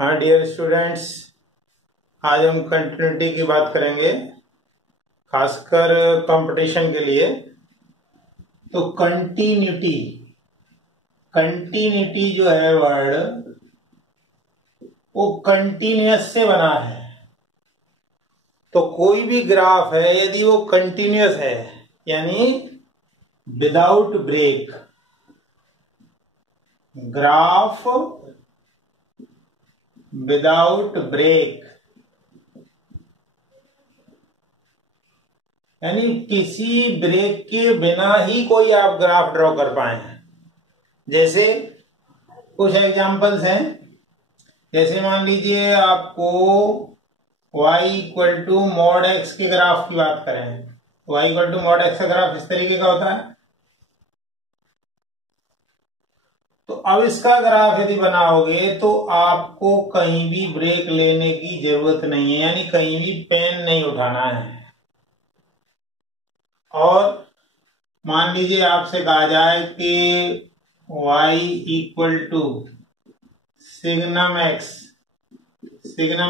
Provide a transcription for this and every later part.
हाँ dear students, आज हम कंटिन्यूटी की बात करेंगे, खासकर कंपटीशन के लिए। तो कंटिन्यूटी कंटिन्यूटी जो है वर्ड, वो कंटिन्यूअस से बना है। तो कोई भी ग्राफ है यदि वो कंटिन्यूअस है यानी without break, graph without break यानी किसी ब्रेक के बिना ही कोई आप ग्राफ ड्रॉ कर पाए हैं। जैसे कुछ एग्जांपल्स हैं, जैसे मान लीजिए आपको y equal to mod x के ग्राफ की बात करें। y equal to mod x का ग्राफ इस तरीके का होता है। तो अब इसका ग्राफ यदि बनाओगे तो आपको कहीं भी ब्रेक लेने की जरूरत नहीं है, यानी कहीं भी पेन नहीं उठाना है। और मान लीजिए आपसे कहा जाए कि y equal to signum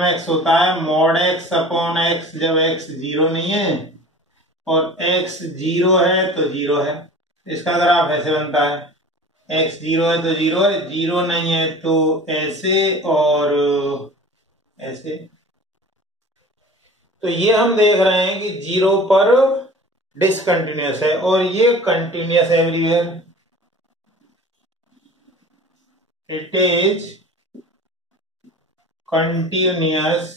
x होता है मॉड x अपॉन x, जब x 0 नहीं है और x 0 है तो 0 है। इसका ग्राफ ऐसे बनता है, x 0 है तो 0 है, 0 नहीं है तो ऐसे और ऐसे। तो ये हम देख रहे हैं कि 0 पर डिसकंटिन्यूअस है और ये continuous everywhere. It is continuous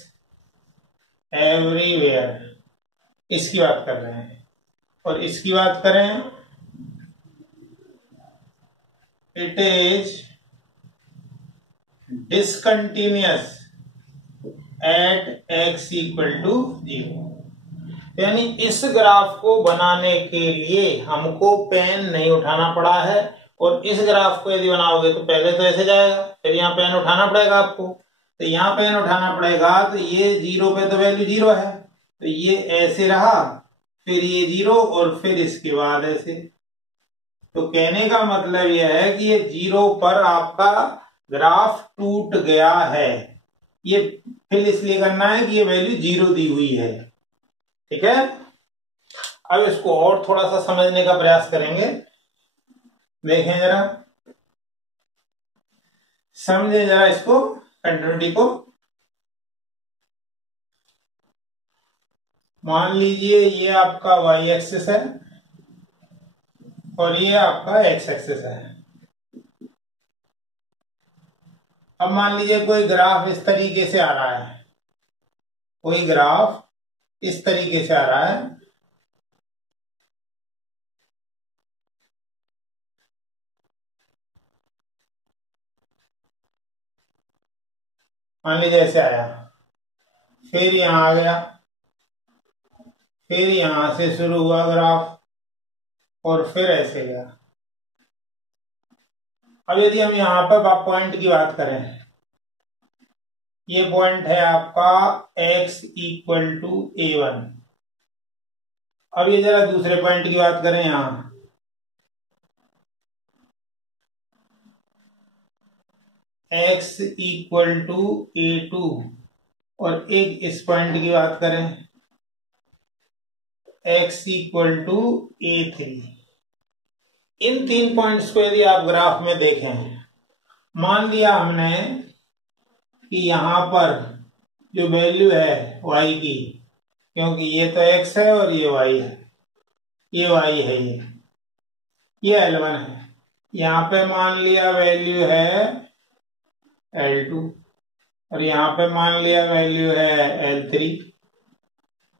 everywhere, इसकी बात कर रहे हैं। और इसकी बात करें, it is discontinuous at x equal to 0। यानी इस ग्राफ को बनाने के लिए हमको पेन नहीं उठाना पड़ा है। और इस ग्राफ को यदि बनाओगे तो पहले तो ऐसे जाएगा, फिर यहाँ पेन उठाना पड़ेगा आपको। तो यहाँ पेन उठाना पड़ेगा, तो ये 0 पे तो वैल्यू 0 है, तो ये ऐसे रहा, फिर ये 0 और फिर इसके बाद ऐसे। तो कहने का मतलब यह है कि ये 0 पर आपका ग्राफ टूट गया है। ये फिल इसलिए करना है कि ये वैल्यू 0 दी हुई है। ठीक है, अब इसको और थोड़ा सा समझने का प्रयास करेंगे। देखें जरा, समझे जरा इसको, कंटिन्यूटी को। मान लीजिए ये आपका y एक्सिस है और ये आपका x एक्सिस है। अब मान लीजिए कोई ग्राफ इस तरीके से आ रहा है, कोई ग्राफ इस तरीके से आ रहा है। मान लीजिए ऐसे आया, फिर यहां आ गया, फिर यहां से शुरू हुआ ग्राफ और फिर ऐसे गया। अब यदि हम यहां पर पॉइंट की बात करें, ये पॉइंट है आपका x इक्वल टू a1। अब ये जरा दूसरे पॉइंट की बात करें, यहां x इक्वल टू a2 और एक इस पॉइंट की बात करें x इक्वल टू a3। इन 3 पॉइंट्स को यदि आप ग्राफ में देखें, मान लिया हमने कि यहां पर जो वैल्यू है y की, क्योंकि ये तो x है और ये y है, ये y है, ये L1 है। यहां पे मान लिया वैल्यू है L2 और यहां पे मान लिया वैल्यू है L3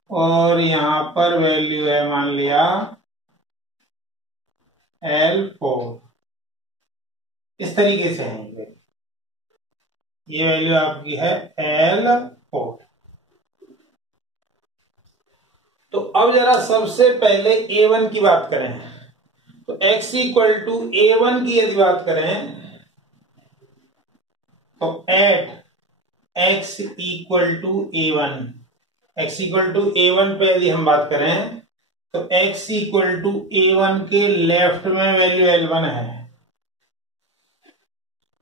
और यहां पर वैल्यू है मान लिया L4। इस तरीके से है, ये वैल्यू आपकी है L4। तो अब जरा सबसे पहले A1 की बात करें, तो x इक्वल टू A1 की यदि बात करें तो at x equal to A1, x equal to A1 पे यदि हम बात करें तो x इक्वल टू A1 के लेफ्ट में वैल्यू L1 है,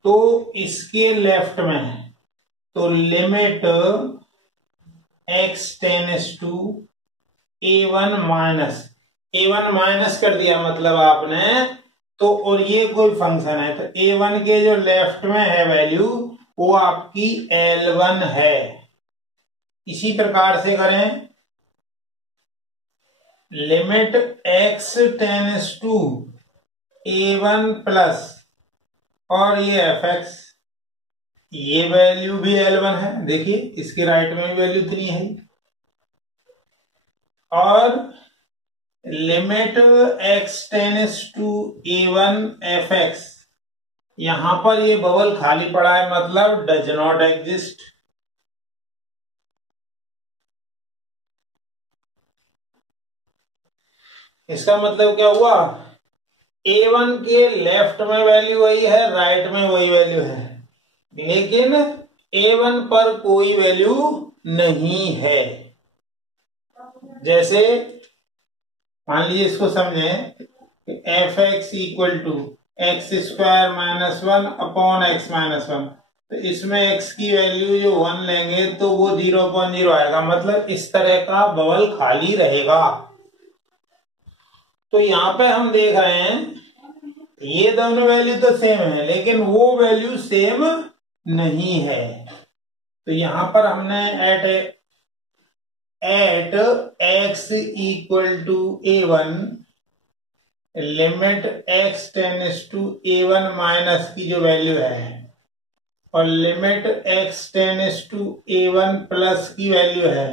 तो इसके लेफ्ट में तो limit x tends to a1 minus कर दिया मतलब आपने, तो और ये कोई फंक्शन है तो a1 के जो लेफ्ट में है वैल्यू वो आपकी L1 है। इसी प्रकार से करें, limit x tends to a1 plus और ये fx, ये वैल्यू भी L1 है, देखिए इसके राइट में वैल्यू इतनी है। और limit x tends to a1 fx, यहां पर ये बबल खाली पड़ा है मतलब डज नॉट एग्जिस्ट। इसका मतलब क्या हुआ, a1 के लेफ्ट में वैल्यू वही है, राइट में वही वैल्यू है, लेकिन a1 पर कोई वैल्यू नहीं है। जैसे मान लीजिए इसको समझें, f x equal to x square minus 1 upon x minus 1, तो इसमें x की वैल्यू जो 1 लेंगे तो वो 0.0 आएगा, मतलब इस तरह का बबल खाली रहेगा। तो यहां पे हम देख रहे हैं ये दोनों वैल्यू तो सेम है लेकिन वो वैल्यू सेम नहीं है। तो यहां पर हमने at x equal to a1 limit x tends to a1 minus की जो वैल्यू है और limit x tends to a1 plus की वैल्यू है,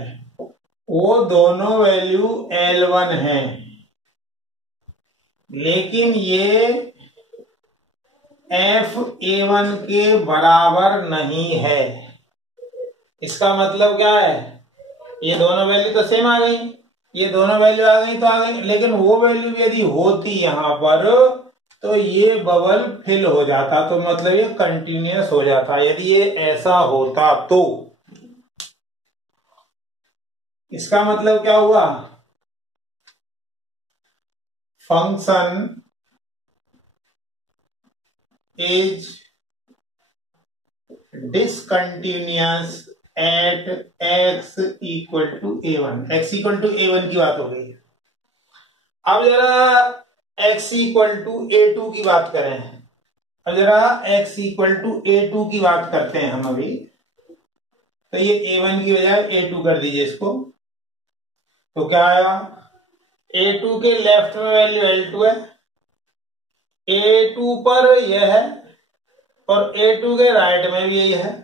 वो दोनों वैल्यू L1 है, लेकिन ये f a1 के बराबर नहीं है। इसका मतलब क्या है, ये दोनों वैल्यू तो सेम आ गई, ये दोनों वैल्यू आ गई तो आ गई, लेकिन वो वैल्यू भी यदि होती यहां पर तो ये बबल फिल हो जाता, तो मतलब ये कंटिन्यूअस हो जाता। यदि ये ऐसा होता तो इसका मतलब क्या हुआ, function is discontinuous at x equal to a1। x equal to a1 की बात हो गई। अब जरा x इक्वल टू a2 की बात करें। अब जरा x इक्वल टू a2 की बात करते हैं हम अभी। तो ये a1 की बजाय a2 कर दीजिए इसको, तो क्या आया, a2 के लेफ्ट में वैल्यू L2 है, a2 पर यह है और a2 के राइट में भी यही है।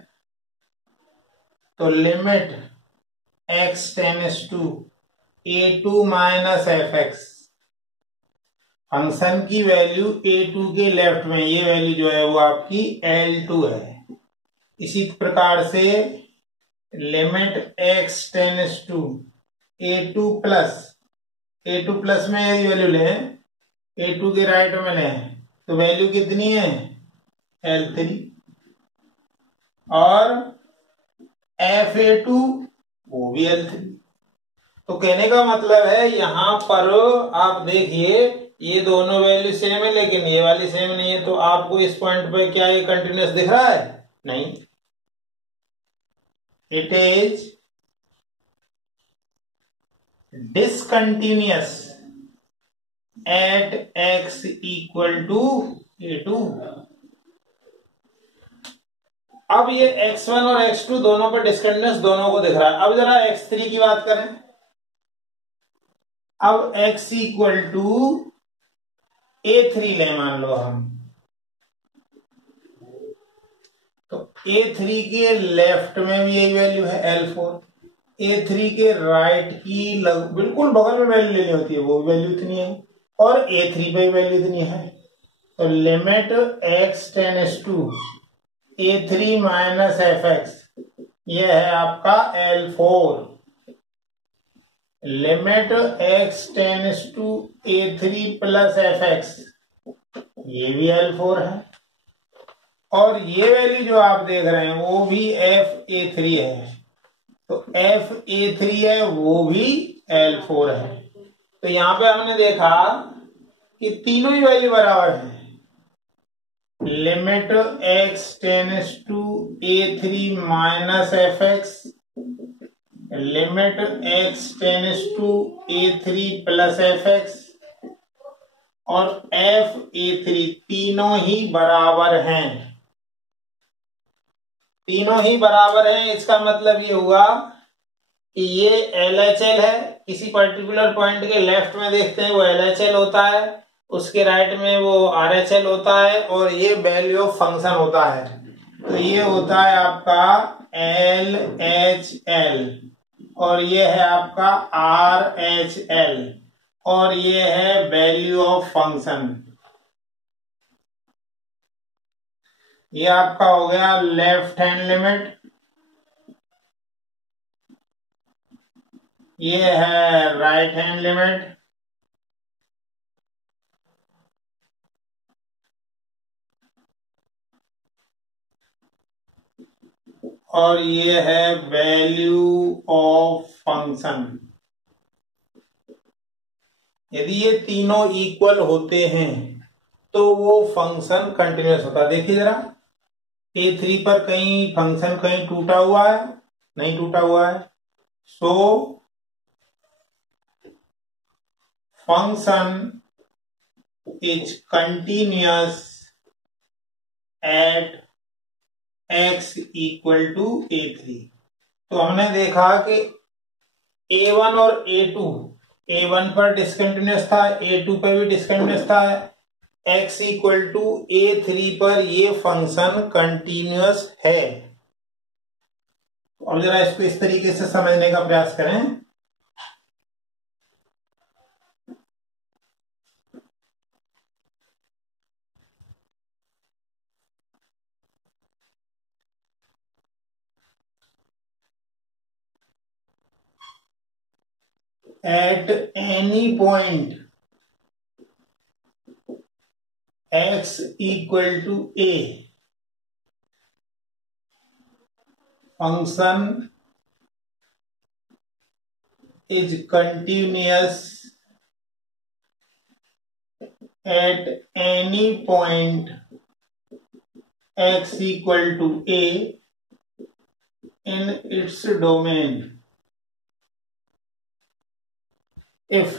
तो limit x tends to a2 minus fx, function की वैल्यू a2 के लेफ्ट में ये वैल्यू जो है वो आपकी L2 है। इसी प्रकार से limit x tends to a2 plus में यदि वैल्यू लें, a2 के राइट में लें तो वैल्यू कितनी है L3, और fa2 वो भी L3। तो कहने का मतलब है यहां पर आप देखिए ये दोनों वैल्यू सेम है लेकिन ये वाली सेम नहीं है, तो आपको इस पॉइंट पे क्या ये कंटिन्यूअस दिख रहा है, नहीं, it is discontinuous at x equal to a2। अब ये x1 और x2 दोनों पर डिसकंटिन्यूअस दोनों को दिख रहा है। अब जरा x3 की बात करें। अब x इक्वल टू a3 ले मान लो हम, तो a3 के लेफ्ट में भी यही वैल्यू है L4, a3 के राइट की बिल्कुल बगल में वैल्यू लेनी होती है, वो वैल्यू इतनी है, और a3 पे वैल्यू इतनी है। तो limit x tends to a3 minus fx, ये है आपका L4। Limit x tends to a3 plus fx, ये भी L4 है, और ये वैल्यू जो आप देख रहे हैं वो भी fa3 है, तो fa3 है वो भी L4 है। तो यहां पे हमने देखा कि तीनों ही वैल्यू बराबर है, limit x tends to a3 minus f x, limit x tends to a3 plus f x और f a3 तीनों ही बराबर हैं। तीनों ही बराबर हैं, इसका मतलब ये हुआ कि ये LHL है। किसी पर्टिकुलर पॉइंट के लेफ्ट में देखते हैं वो LHL होता है, उसके राइट में वो RHL होता है और ये वैल्यू ऑफ फंक्शन होता है। तो ये होता है आपका LHL और ये है आपका RHL और ये है वैल्यू ऑफ फंक्शन। ये आपका हो गया लेफ्ट हैंड लिमिट, ये है राइट हैंड लिमिट, और ये है वैल्यू ऑफ फंक्शन। यदि ये तीनों इक्वल होते हैं तो वो फंक्शन कंटिन्यूअस होता है। देखिए जरा, A3 पर कहीं फंक्शन कहीं टूटा हुआ है? नहीं टूटा हुआ है। So function is continuous at x equal to A3। तो हमने देखा कि A1 और A1 पर डिसकंटिन्यूअस था, A2 पर भी डिसकंटिन्यूअस था, x इक्वल टू A3 पर ये फंक्शन कंटिन्यूअस है। और जरा इसको इस तरीके से समझने का प्रयास करें। At any point x equal to a, function is continuous at any point x equal to a in its domain if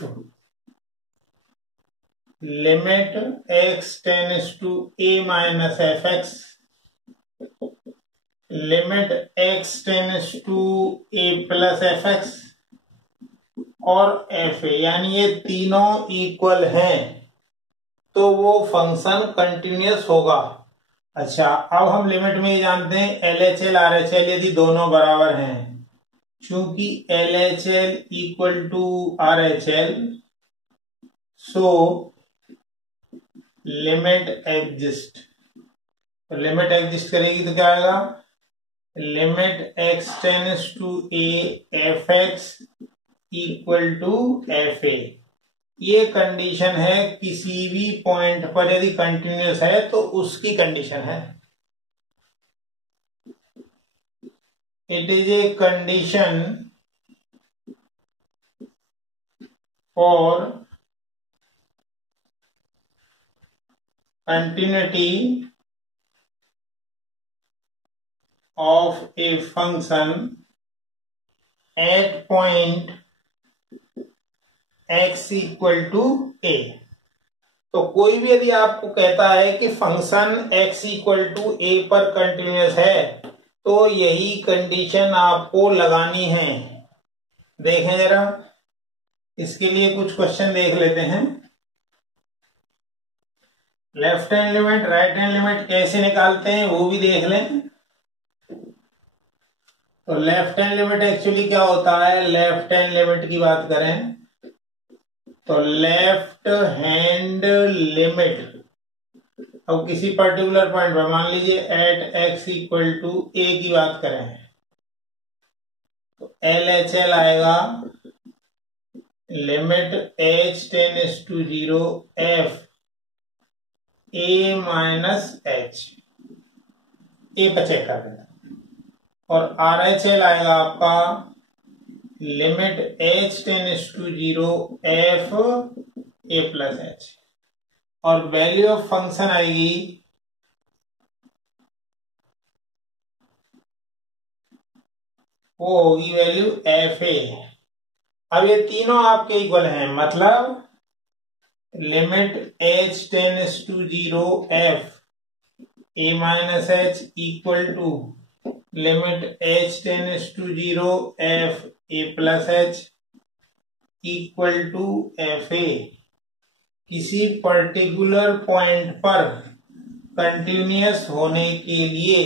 limit x tends to a minus fx, limit x tends to a plus fx और fa, यानी ये तीनों equal हैं तो वो function continuous होगा। अच्छा, अब हम लिमिट में ही जानते हैं LHL RHL यदि दोनों बराबर हैं, चूंकि LHL equal to RHL so limit exist. तो लिमिट एग्जिस्ट करेगी तो क्या आएगा? Limit x tends to a fx equal to fa। ये कंडीशन है किसी भी पॉइंट पर यदि कंटिन्यूअस है तो उसकी कंडीशन है। It is a condition for continuity of a function at point x equal to a। तो कोई भी यदि आपको कहता है कि function x equal to a पर कंटिन्यूअस है तो यही कंडीशन आपको लगानी है। देखें जरा, इसके लिए कुछ क्वेश्चन देख लेते हैं। Left hand limit right hand limit कैसे निकालते हैं वो भी देख लें। तो लेफ्ट हैंड लिमिट एक्चुअली क्या होता है? लेफ्ट हैंड लिमिट की बात करें तो लेफ्ट हैंड लिमिट, अब किसी पर्टिकुलर पॉइंट पर मान लीजिए at x equal to a की बात करें तो LHL आएगा limit h tends to 0 f a minus h, a पर चेक कर देना। और RHL आएगा आपका limit h tends to 0 f a plus h और वैल्यू ऑफ फंक्शन आएगी वो होगी वैल्यू एफ ए। अब ये तीनों आपके इक्वल हैं, मतलब limit h tends to 0 f a minus h equal to limit h tends to 0 f a plus h equal to f a. किसी पर्टिकुलर पॉइंट पर कंटिन्यूअस होने के लिए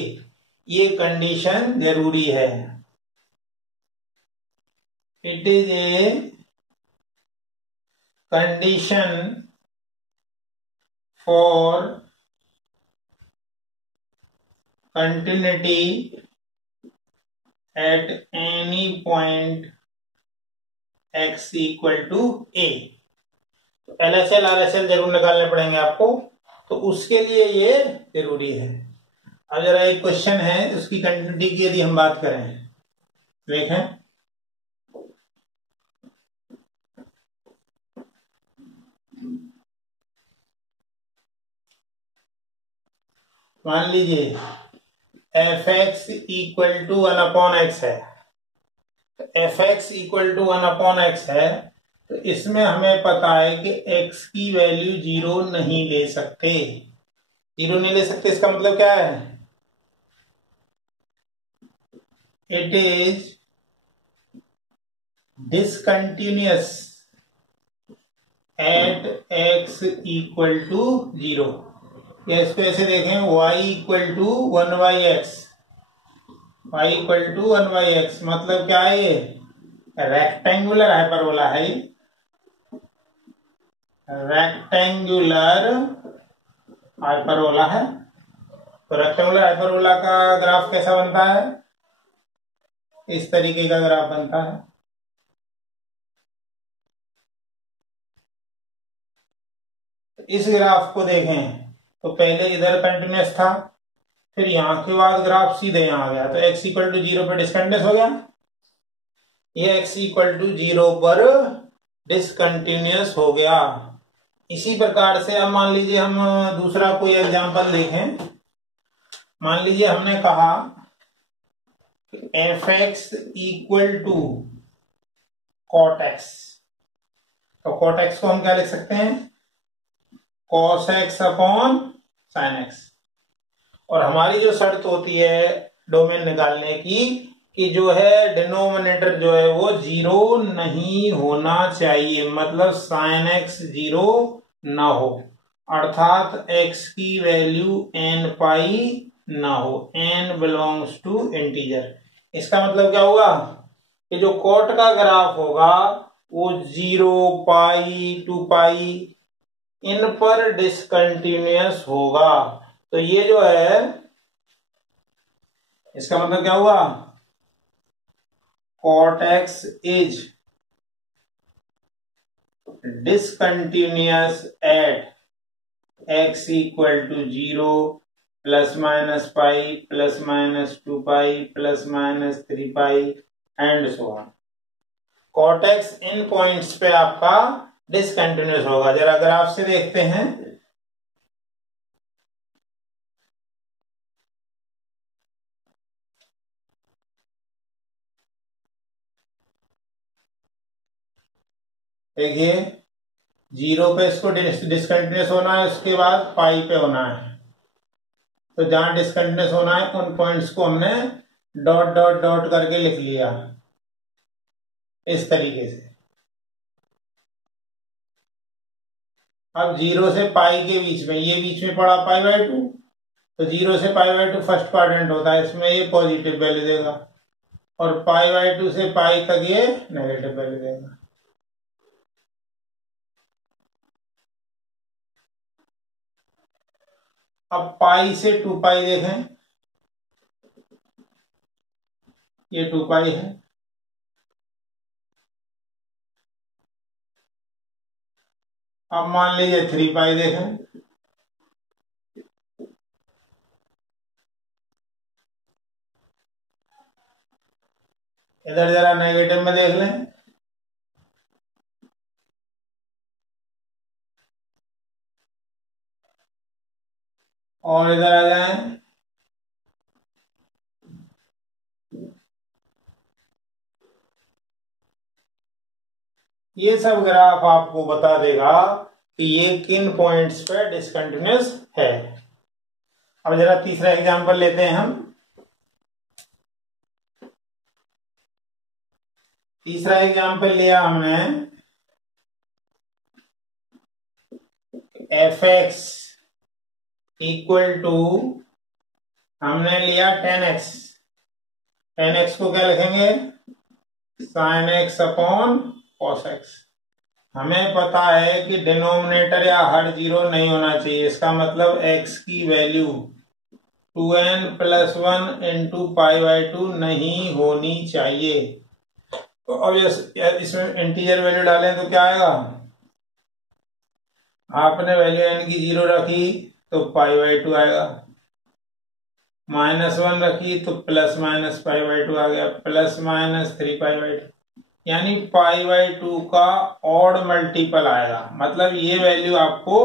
ये कंडीशन जरूरी है। It is a condition for continuity at any point x equal to a. LHL RHL जरूर निकालने पड़ेंगे आपको, तो उसके लिए ये जरूरी है। अब जरा एक क्वेश्चन है, उसकी कंटिन्यूटी की यदि हम बात करें, देखें मान लीजिए F x equal to 1/x है। F x equal to 1/x है, तो इसमें हमें पता है कि x की वैल्यू 0 नहीं ले सकते। 0 नहीं ले सकते, इसका मतलब क्या है? It is discontinuous at x equal to 0। या इसको ऐसे देखें, y equal to 1/x, y equal to 1/x मतलब क्या है? ये रेक्टेंगुलर हाइपरबोला है। रेक्टेंगुलर हाइपरबोला है। तो रेक्टेंगुलर हाइपरबोला का ग्राफ कैसा बनता है? इस तरीके का ग्राफ बनता है। इस ग्राफ को देखें तो पहले इधर कंटिन्यूअस था, फिर यहां के बाद ग्राफ सीधे यहां आ गया, तो x इक्वल टू 0 पर डिसकंटिन्यूअस हो गया। ये x इक्वल टू 0 पर डिसकंटिन्यूअस हो गया। इसी प्रकार से अब मान लीजिए हम दूसरा कोई एग्जांपल देखें। मान लीजिए हमने कहा f x equal to cot x, तो कॉट एक्स को हम क्या लिख सकते हैं? Cos x upon sine x. और हमारी जो शर्त होती है डोमेन निकालने की, कि जो है डिनोमिनेटर जो है वो 0 नहीं होना चाहिए, मतलब साइन एक्स 0 ना हो, अर्थात x की वैल्यू n पाई ना हो, n बिलोंग्स टू इंटीजर। इसका मतलब क्या होगा कि जो कॉट का ग्राफ होगा वो 0 पाई 2 पाई इन पर डिसकंटिन्यूअस होगा। तो ये जो है, इसका मतलब क्या हुआ? Cot x is discontinuous at x equal to 0 plus minus pi plus minus 2 pi plus minus 3 pi and so on. Cot x इन पॉइंट्स पे आपका डिसकंटिन्यूअस होगा। जरा ग्राफ से देखते हैं। देखिए 0 पे इसको डिसकंटिन्यूअस होना है, उसके बाद पाई पे होना है। तो जहां डिसकंटिन्यूअस होना है उन पॉइंट्स को हमने डॉट डॉट डॉट करके लिख लिया इस तरीके से। अब 0 से पाई के बीच में, ये बीच में पड़ा π/2, तो 0 से π/2 फर्स्ट क्वाड्रेंट होता है, इसमें ये पॉजिटिव वैल्यू देगा, और π/2 से पाई तक ये नेगेटिव वैल्यू देगा। अब पाई से 2 पाई देखें, ये 2 पाई है। अब मान लीजिए 3 पाई देखें, इधर जरा नेगेटिव में देख लें, और इधर आ जाएं, ये सब ग्राफ आपको बता देगा कि ये किन पॉइंट्स पे डिसकंटिन्यूअस है। अब जरा तीसरा एग्जांपल लेते हैं हम। तीसरा एग्जांपल लिया हमने एफ एक्स इक्वल टू, हमने लिया 10x। 10x को क्या लिखेंगे, sine x upon cos x. हमें पता है कि डिनोमिनेटर या हर जीरो नहीं होना चाहिए, इसका मतलब x की वैल्यू 2n+1 इंटू π/2 नहीं होनी चाहिए। तो अब इसमें इंटीजर वैल्यू डालें तो क्या आएगा, आपने वैल्यू n की 0 रखी तो π/2 आएगा, -1 रखी तो ±π/2 आ गया, ±3π/2, यानी π/2 का ऑड मल्टीपल आएगा। मतलब ये वैल्यू आपको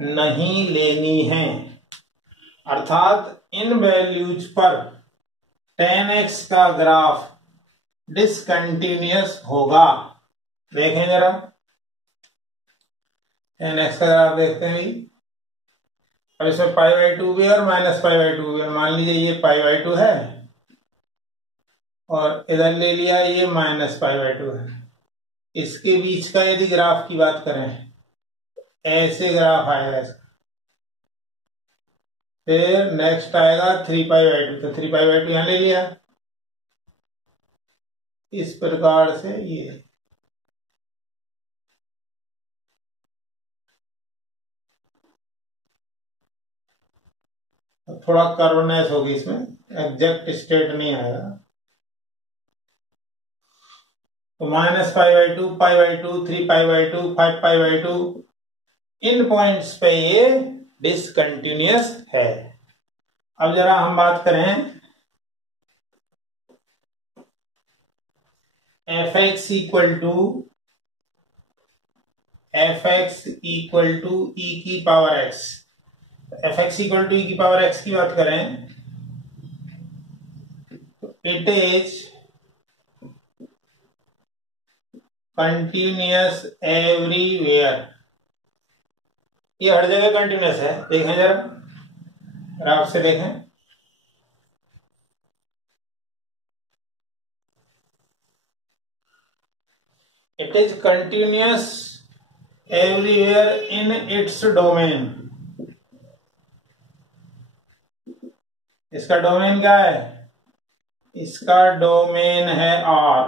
नहीं लेनी है, अर्थात इन वैल्यूज पर 10x का ग्राफ डिसकंटिन्यूअस होगा। देखें जरा 10x का ग्राफ देखते हैं। अब इसमें π/2 भी और -π/2 भी। मान लीजिए ये π/2 है और इधर ले लिया ये -π/2 है। इसके बीच का यदि ग्राफ की बात करें, ऐसे ग्राफ आएगा इसका। फिर नेक्स्ट आएगा 3π/2, तो 3π/2 यहां ले लिया। इस प्रकार से ये थोड़ा कर्वनेस होगी, इसमें एग्जैक्ट स्टेट नहीं आएगा। तो -π/2, π/2, 3π/2, 5π/2, इन पॉइंट्स पे ये डिसकंटिन्यूअस है। अब जरा हम बात करें f(x) इक्वल टू e की power x। f(x) equal to e की पावर x की बात करें, इट इज कंटिन्यूअस एवरीवेयर। ये हर जगह कंटिन्यूअस है। देखें जरा ग्राफ से देखें, it is continuous everywhere in its domain. इसका डोमेन क्या है, इसका डोमेन है R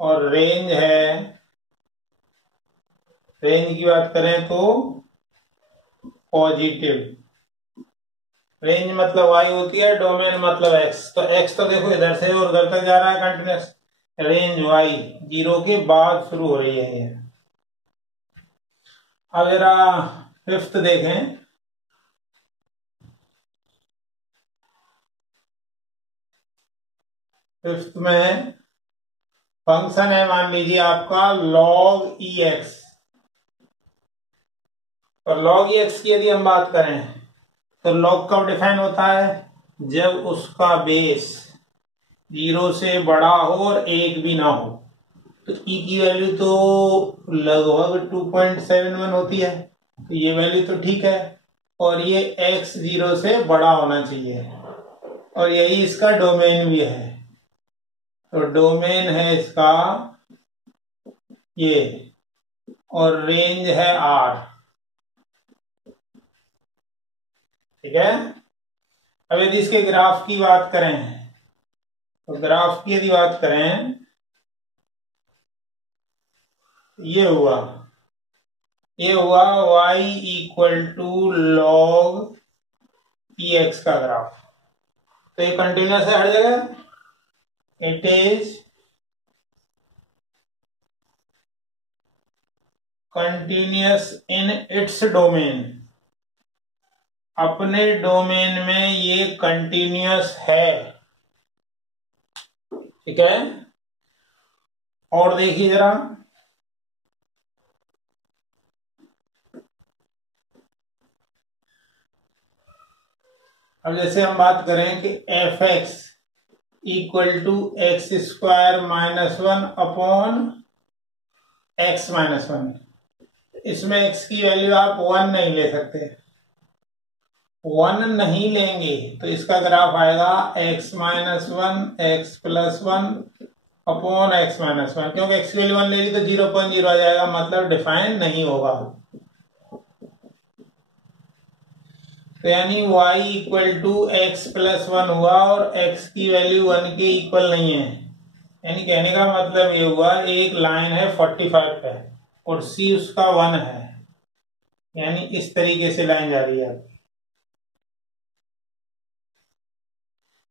और रेंज है, रेंज की बात करें तो पॉजिटिव। रेंज मतलब y होती है, डोमेन मतलब x। तो x तो देखो इधर से और उधर तक जा रहा है कंटिन्यूअस, रेंज y 0 के बाद शुरू हो रही है ये। अब जरा फिफ्थ देखें, फिफ्थ में फंक्शन है, मान लीजिए आपका log ex। और log ex की यदि हम बात करें तो log कब डिफाइन होता है, जब उसका बेस 0 से बड़ा हो और 1 भी ना हो। तो e की वैल्यू तो लगभग 2.71 होती है, तो ये वैल्यू तो ठीक है। और ये x 0 से बड़ा होना चाहिए और यही इसका डोमेन भी है। तो डोमेन है इसका ये और रेंज है R। ठीक है। अब यदि इसके ग्राफ की बात करें तो ग्राफ की यदि बात करें, ये हुआ y equal to log ex का ग्राफ। तो ये कंटिन्यूअस है हर जगह, it is continuous in its domain. अपने डोमेन में ये कंटिन्यूअस है। ठीक है। और देखिए जरा, अब जैसे हम बात करें कि f(x) equal to x square minus 1 upon x minus 1। इसमें एक्स की वैल्यू आप 1 नहीं ले सकते, 1 नहीं लेंगे तो इसका ग्राफ आएगा x minus 1 x plus 1 upon x minus 1। क्योंकि एक्स की वैल्यू 1 ले ली तो 0.0 आ जाएगा, मतलब डिफाइन नहीं होगा। तो यानी y equal to x plus 1 हुआ और x की वैल्यू 1 के इक्वल नहीं है। यानी कहने का मतलब ये हुआ एक लाइन है 45 पे और c उसका 1 है, यानी इस तरीके से लाइन जा रही है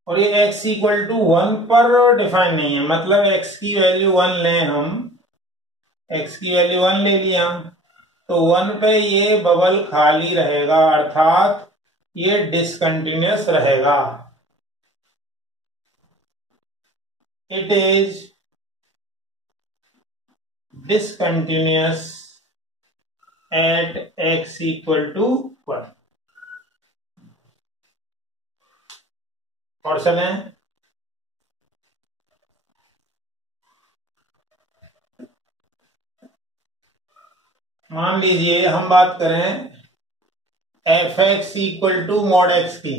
और ये x इक्वल टू 1 पर डिफाइन नहीं है, मतलब x की वैल्यू 1 लें हम, x की वैल्यू 1 ले लिया तो 1 पे ये बबल खाली रहेगा, अर्थात ये डिसकंटिन्यूअस रहेगा। It is discontinuous at x equal to 1। और चलें, मान लीजिए हम बात करें f x equal to mod x की,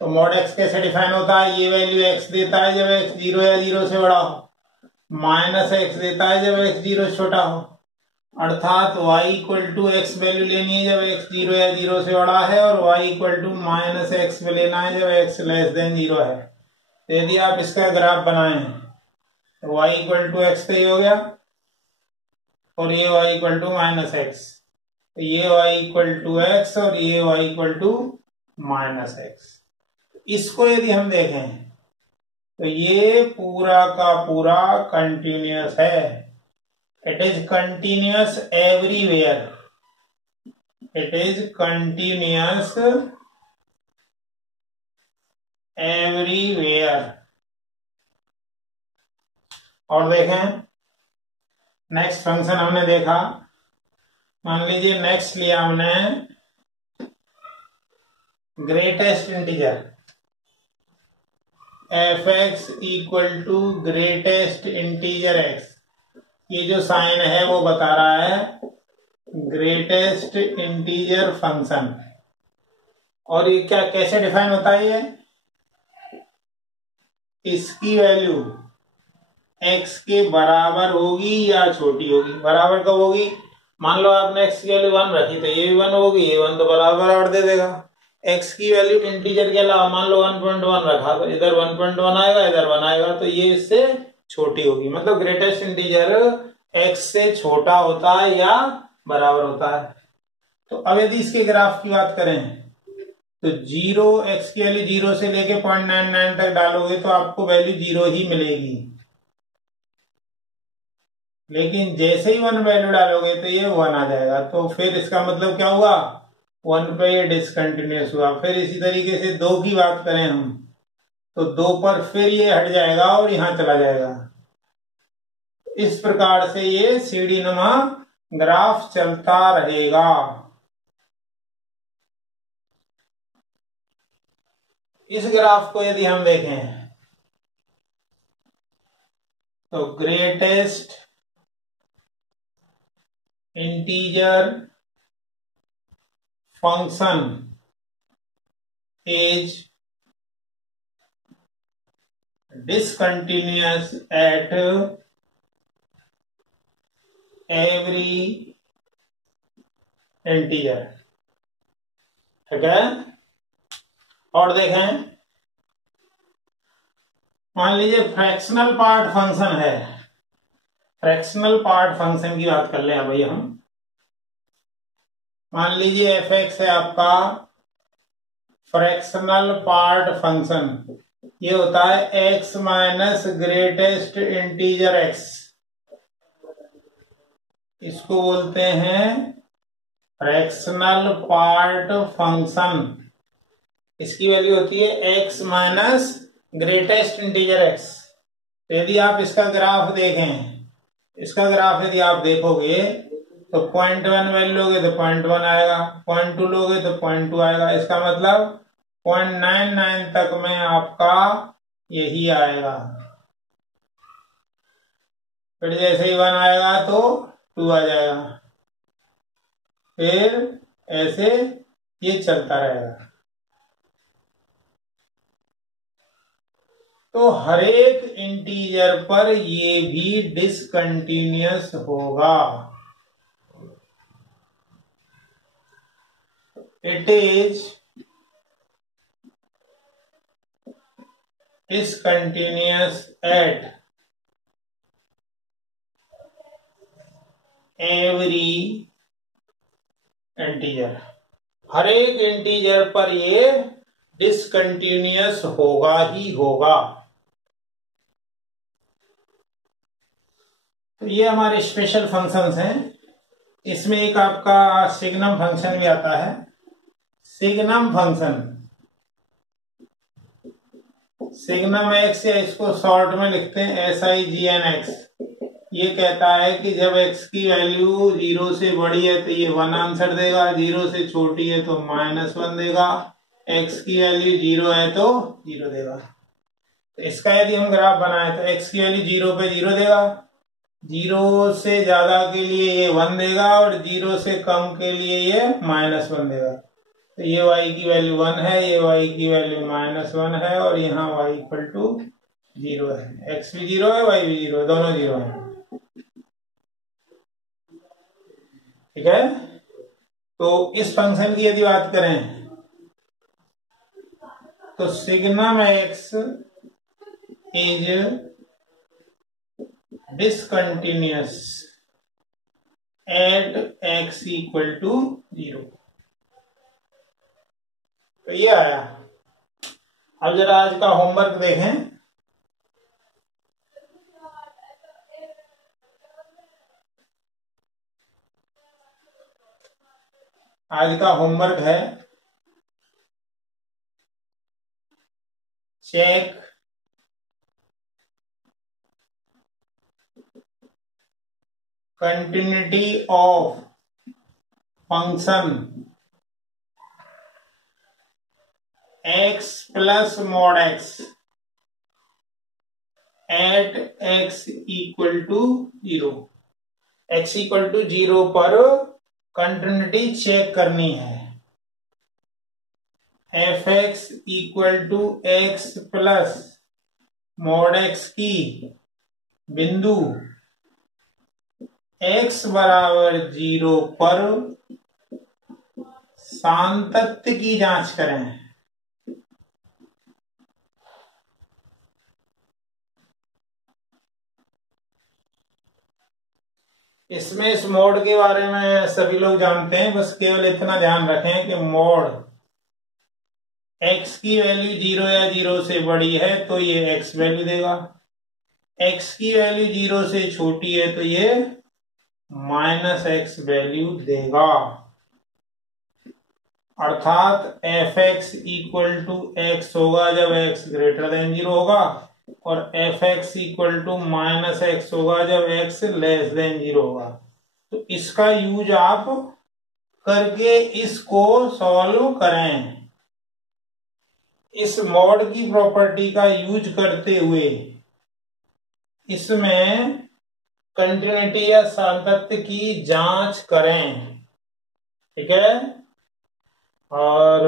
तो मॉड एक्स कैसे डिफाइन होता है? ये वैल्यू एक्स देता है जब एक्स 0 या 0 से बड़ा हो, माइनस एक्स देता है जब एक्स 0 से छोटा हो, अर्थात y equal to x value लेनी है जब एक्स 0 या 0 से बड़ा है और y equal to minus x लेना है जब एक्स लेस देन 0 है। तो यदि आप इसका ग्राफ बनाएं तो y इक्वल टू एक्स तो ये हो गया और ये y equal to minus x, तो ये y इक्वल टू एक्स और ये y equal to minus x. इसको यदि हम देखें तो ये पूरा का पूरा कंटिन्यूअस है, it is continuous everywhere, it is continuous everywhere. और देखें नेक्स्ट फंक्शन हमने देखा, मान लीजिए नेक्स्ट लिया हमने greatest integer f x equal to greatest integer x. ये जो साइन है वो बता रहा है ग्रेटेस्ट इंटीजर फंक्शन। और ये क्या कैसे डिफाइन होता है? ये इसकी वैल्यू x के बराबर होगी या छोटी होगी। बराबर कब होगी? मान लो आपने x की वैल्यू 1 रखी तो ये भी 1 होगी, ये 1 तो बराबर दे देगा। x की वैल्यू इंटीजर के अलावा मान लो 1.1 रखा तो इधर 1.1 आएगा, इधर 1 आएगा, तो ये इससे छोटी होगी। मतलब ग्रेटेस्ट इंटीजर x से छोटा होता है या बराबर होता है। तो अब यदि इसके ग्राफ की बात करें तो 0 x की वैल्यू 0 से लेके 0.99 तक डालोगे तो आपको वैल्यू 0 ही मिलेगी, लेकिन जैसे ही 1 वैल्यू डालोगे तो ये 1 आ जाएगा। तो फिर इसका मतलब क्या हुआ? 1 पे ये डिसकंटिन्यूअस हुआ। फिर इसी तरीके से 2 की बात करें हम तो 2 पर फिर ये हट जाएगा और यहां चला जाएगा। इस प्रकार से ये सीढ़ी नुमा ग्राफ चलता रहेगा। इस ग्राफ को यदि हम देखें तो greatest integer function is discontinuous at every integer। ठीक है। और देखें मान लीजिए फ्रैक्शनल पार्ट फंक्शन है, फ्रैक्शनल पार्ट फंक्शन की बात कर लें भाई हम। मान लीजिए एफ एक्स है आपका फ्रैक्शनल पार्ट फंक्शन, ये होता है x minus greatest integer x, इसको बोलते हैं फ्रैक्शनल पार्ट फंक्शन। इसकी वैल्यू होती है x minus greatest integer x. तो यदि आप इसका ग्राफ देखें, इसका ग्राफ यदि आप देखोगे तो 0.1 वैल्यू लोगे तो 0.1 आएगा, 0.2 लोगे तो 0.2 आएगा। इसका मतलब 0.99 तक में आपका यही आएगा। फिर जैसे ही 1 आएगा तो 2 आ जाएगा, फिर ऐसे ये चलता रहेगा। तो हर एक इंटीजर पर ये भी डिसकंटिन्यूअस होगा। It is discontinuous at every integer। हर एक इंटीजर पर ये डिसकंटिन्यूअस होगा ही होगा। तो ये हमारे स्पेशल फंक्शंस हैं। इसमें एक आपका सिग्नम फंक्शन भी आता है। सिग्नम फंक्शन, सिग्नम एक्स, या इसको शॉर्ट में लिखते हैं SIGNX। ये कहता है कि जब x की वैल्यू 0 से बड़ी है तो ये 1 आंसर देगा, 0 से छोटी है तो -1 देगा, x की वैल्यू 0 है तो 0 देगा। तो इसका यदि हम ग्राफ बनाए तो x की वैल्यू 0 पे 0 देगा, 0 से ज्यादा के लिए ये 1 देगा और 0 से कम के लिए ये -1 देगा। तो ये y की वैल्यू 1 है, ये y की वैल्यू -1 है और यहाँ y इक्वल टू 0 है। x भी 0 है, y भी 0 है, दोनों 0 है। ठीक है। तो इस फंक्शन की यदि बात करें तो signum x is discontinuous at x equal to 0। तो ये आया। अब जरा आज का होमवर्क देखें। आज का होमवर्क है check continuity of function x plus mod x at x equal to 0। x equal to 0 पर कंटिन्यूटी चेक करनी है। fx equal to x plus mod x की बिंदु x बराबर 0 पर सातत्य की जांच करें। इसमें इस मोड के बारे में सभी लोग जानते हैं, बस केवल इतना ध्यान रखें कि मोड x की वैल्यू 0 या 0 से बड़ी है तो ये x वैल्यू देगा, x की वैल्यू 0 से छोटी है तो ये -x वैल्यू देगा। अर्थात fx इक्वल टू x होगा जब x ग्रेटर देन 0 होगा और fx इक्वल टू -x होगा जब x लेस देन 0 होगा। तो इसका यूज आप करके इसको सॉल्व करें। इस मॉड की प्रॉपर्टी का यूज करते हुए इसमें कंटिन्यूटी या सातत्य की जांच करें। ठीक है। और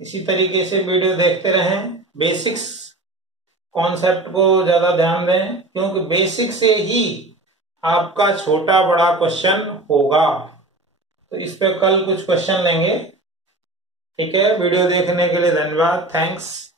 इसी तरीके से वीडियो देखते रहें। बेसिक्स कॉन्सेप्ट को ज्यादा ध्यान दें, क्योंकि बेसिक से ही आपका छोटा बड़ा क्वेश्चन होगा। तो इस पे कल कुछ क्वेश्चन लेंगे। ठीक है। वीडियो देखने के लिए धन्यवाद। थैंक्स।